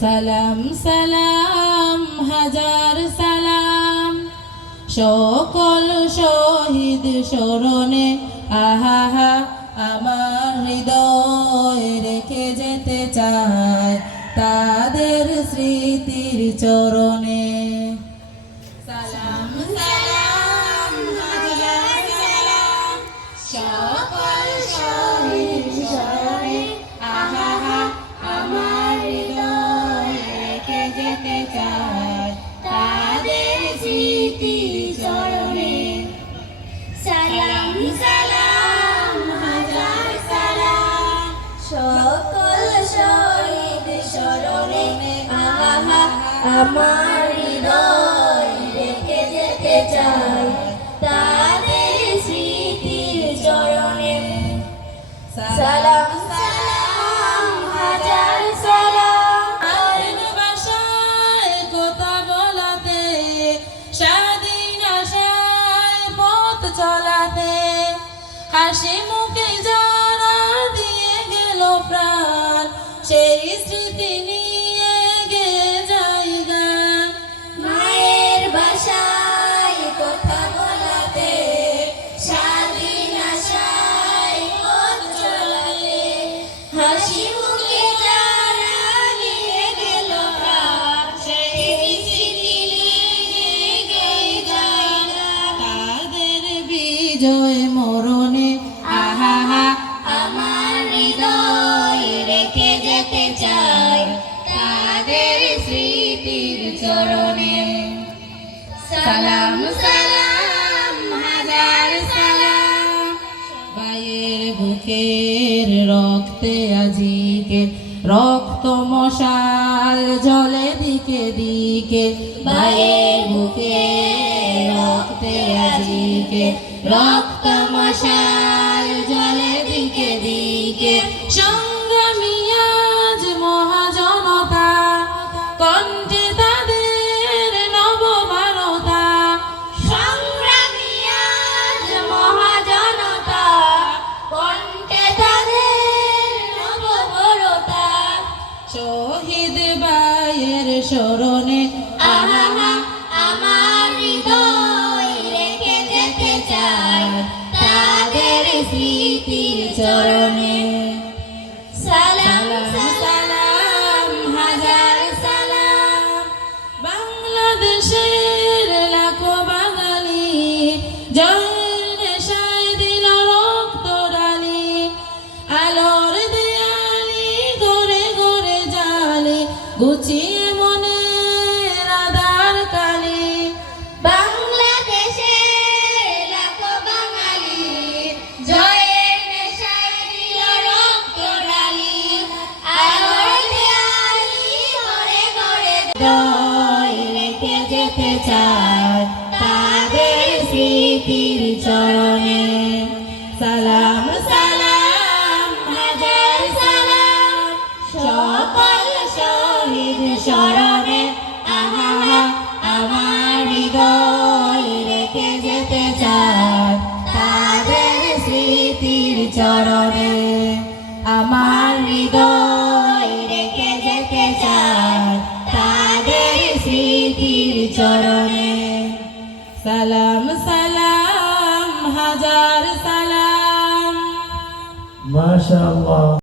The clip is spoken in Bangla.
সালাম সালাম হাজার সালাম সকল শহীদ স্মরণে আহা আমার হৃদয় রেখে যেতে চায় তাদের স্মৃতির চরণে। সালাম সালাম হাজার সালাম সকল শহীদ স্মরণে আহা আমার হৃদয় রেখে যেতে চায় তাদের স্মৃতির চরণে। সালাম সালাম হাজার সালাম সকল শহীদ স্মরণে আহা আমার হৃদয় রেখে যেতে চাই তাদের স্মৃতির চরণে। সালাম সালাম হাজার সালাম ভালোবাসায় কথা বলাতে স্বাধীন আশায় পথ চলাতে হাসি মুখে যারা দিয়ে গেল প্রাণ সেই স্মৃতি নিয়ে গেয়ে যাই গান। মায়ের বাসায় কথা বলাতে স্বাধীন আশায় পথ চলাতে হাসি মুখে যারা নিয়ে গেল প্রাণ সেই স্মৃতি নিয়ে গেয়ে যাই গান। তাদের বিজয় মরণে আহা আমার হৃদয় রেখে যেতে চাই তাদের স্মৃতির চরণে। সালাম সালাম হাজার সালাম ভাইয়ের বুকের রক্তে আজিকে রক্ত মশাল জলে দিকে দিকে ভাইয়ের বুকে রক্তে আজিকে রক্ত মশাল জ্বলে দিকে দিকে। সংগ্রামী আজ মহাজনতা কণ্ঠে তাদের নববারতা। সংগ্রামী আজ মহাজনতা কণ্ঠে তাদের নববরতা। শহীদ ভাইয়ের স্মরণে আহা আমার হৃদয় রেখে যেতে চাই তাদের স্মৃতির চরণে। সালাম সালাম হাজার সালাম বাংলাদেশের লাখো বাঙালি জয়ের নেশায় দিল রক্ত ডালি আলোর দেয়ালি গড়ে গড়ে জালি গুছিয়ে মনের আধার কালি। বাংলাদেশের লাখো বাঙালি জয়ের নেশায় দিল রক্ত ঢালি আলোর দেয়ালি গড়ে গড়ে হৃদয় রেখে যেতে চায় তাদের স্মৃতির চরণে। সালাম সালাম হাজার সালাম সকল শহীদ স্মরণে আহা আমার হৃদয় রেখে যেতে চায় তাদের স্মৃতির চরণে। আমার হৃদয় রেখে যেতে চায় তাদের স্মৃতির চরণে। সালাম সালাম হাজার সালাম। মাশাআল্লাহ।